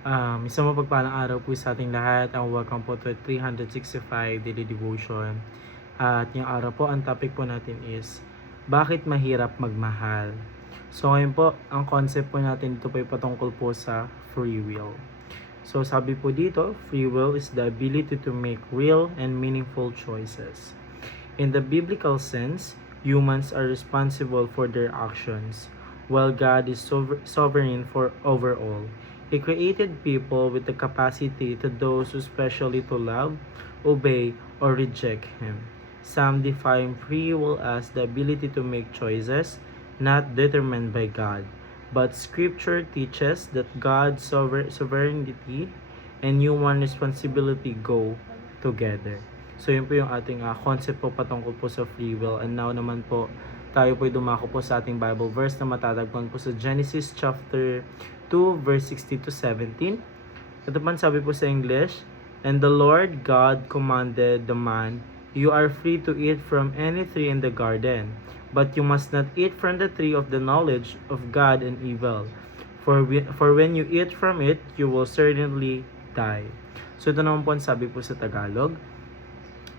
Isang mapagpalang araw po sa ating lahat. Welcome po to 365 Daily Devotion. At yung araw po, ang topic po natin is, bakit mahirap magmahal? So ngayon po, ang concept po natin ito po ay patungkol po sa free will. So sabi po dito, free will is the ability to make real and meaningful choices. In the biblical sense, humans are responsible for their actions, while God is sovereign for overall. He created people with the capacity to those who specially to love, obey, or reject Him. Some define free will as the ability to make choices not determined by God. But Scripture teaches that God's sovereignty and human responsibility go together. So yun po yung ating concept po patungkol po sa free will. And now naman po, tayo po dumako po sa ating Bible verse na matatagpuan po sa Genesis chapter 2 verse 16 to 17. Ito man sabi po sa English, "And the Lord God commanded the man, you are free to eat from any tree in the garden, but you must not eat from the tree of the knowledge of God and evil. For when you eat from it, you will certainly die." So ito naman po ang sabi po sa Tagalog.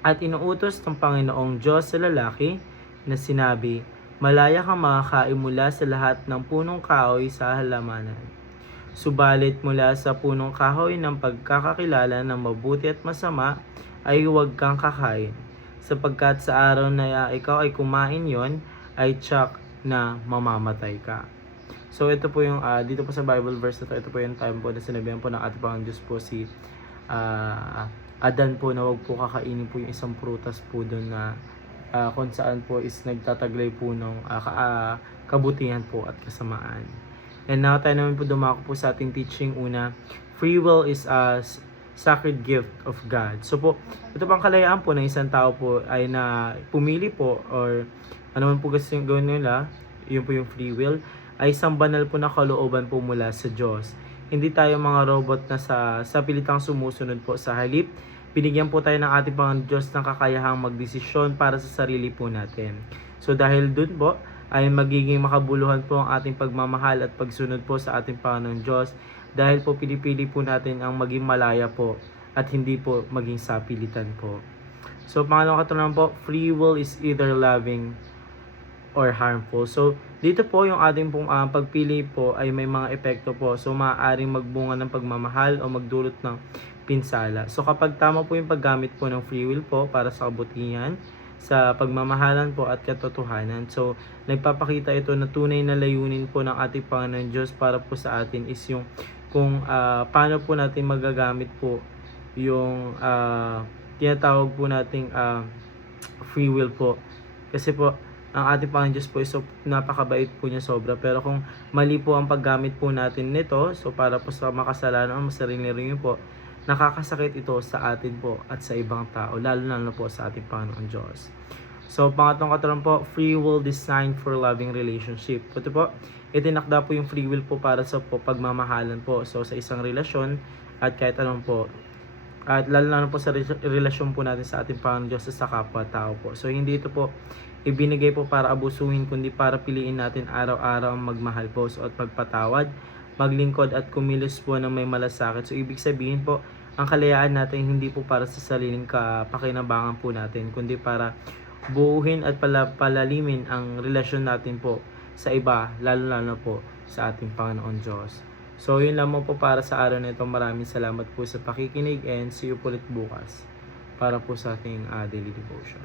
At inuutos ng Panginoong Diyos sa lalaki na sinabi, "Malaya kang makakain mula sa lahat ng punong kahoy sa halamanan. Subalit mula sa punong kahoy ng pagkakakilala ng mabuti at masama ay huwag kang kakain, sapagkat sa araw na ikaw ay kumain yon, ay tiyak na mamamatay ka." So ito po yung dito po sa Bible verse na ito po yung time po na sinabihan po ng ating Panginoon Diyos po si Adan po na huwag po kakainin po yung isang prutas po doon na kung saan po is nagtataglay po ng kabutihan po at kasamaan. And now tayo naman po dumako po sa ating teaching. Una, free will is a sacred gift of God. So po, ito pang kalayaan po ng isang tao po ay na pumili po or ano man po gusto yung gawin nila, yun po yung free will, ay isang banal po na kalooban po mula sa Diyos. Hindi tayo mga robot na sa pilitang sumusunod po. Sa halip, binigyan po tayo ng ating Panginoon Diyos ng kakayahang magdesisyon para sa sarili po natin. So dahil dun po, ay magiging makabuluhan po ang ating pagmamahal at pagsunod po sa ating Panginoon Diyos dahil po pinipili po natin ang maging malaya po at hindi po maging sapilitan po. So pangalawang katanungan po, free will is either loving or harmful. So dito po yung ating pong pagpili po ay may mga epekto po. So maaaring magbunga ng pagmamahal o magdulot ng pinsala. So kapag tama po yung paggamit po ng free will po para sa kabutihan, sa pagmamahalan po at katotohanan. So, nagpapakita ito na tunay na layunin po ng ating Panginoon Diyos para po sa atin is yung kung paano po natin magagamit po yung tinatawag po nating free will po. Kasi po, ang ating Panginoon Diyos po is napakabait po niya sobra. Pero kung mali po ang paggamit po natin nito, so para po sa makasalanan o masarili rin po, nakakasakit ito sa atin po at sa ibang tao, lalo na po sa ating Panginoon Diyos. So, pangatong katanungan po, free will designed for loving relationship. Ito po, itinakda po yung free will po para sa pagmamahalan po. So, sa isang relasyon at kahit anong po, at lalo na po sa relasyon po natin sa ating Panginoon Diyos sa kapwa-tao po. So, hindi ito po ibinigay po para abusuhin, kundi para piliin natin araw-araw ang magmahal po at magpatawad, maglingkod at kumilos po ng may malasakit. So ibig sabihin po, ang kalayaan natin hindi po para sa sariling pakinabangan po natin, kundi para buuhin at palalimin ang relasyon natin po sa iba, lalo po sa ating Panginoon Diyos. So yun lamang po para sa araw na ito. Maraming salamat po sa pakikinig and see you po ulit bukas para po sa ating daily devotion.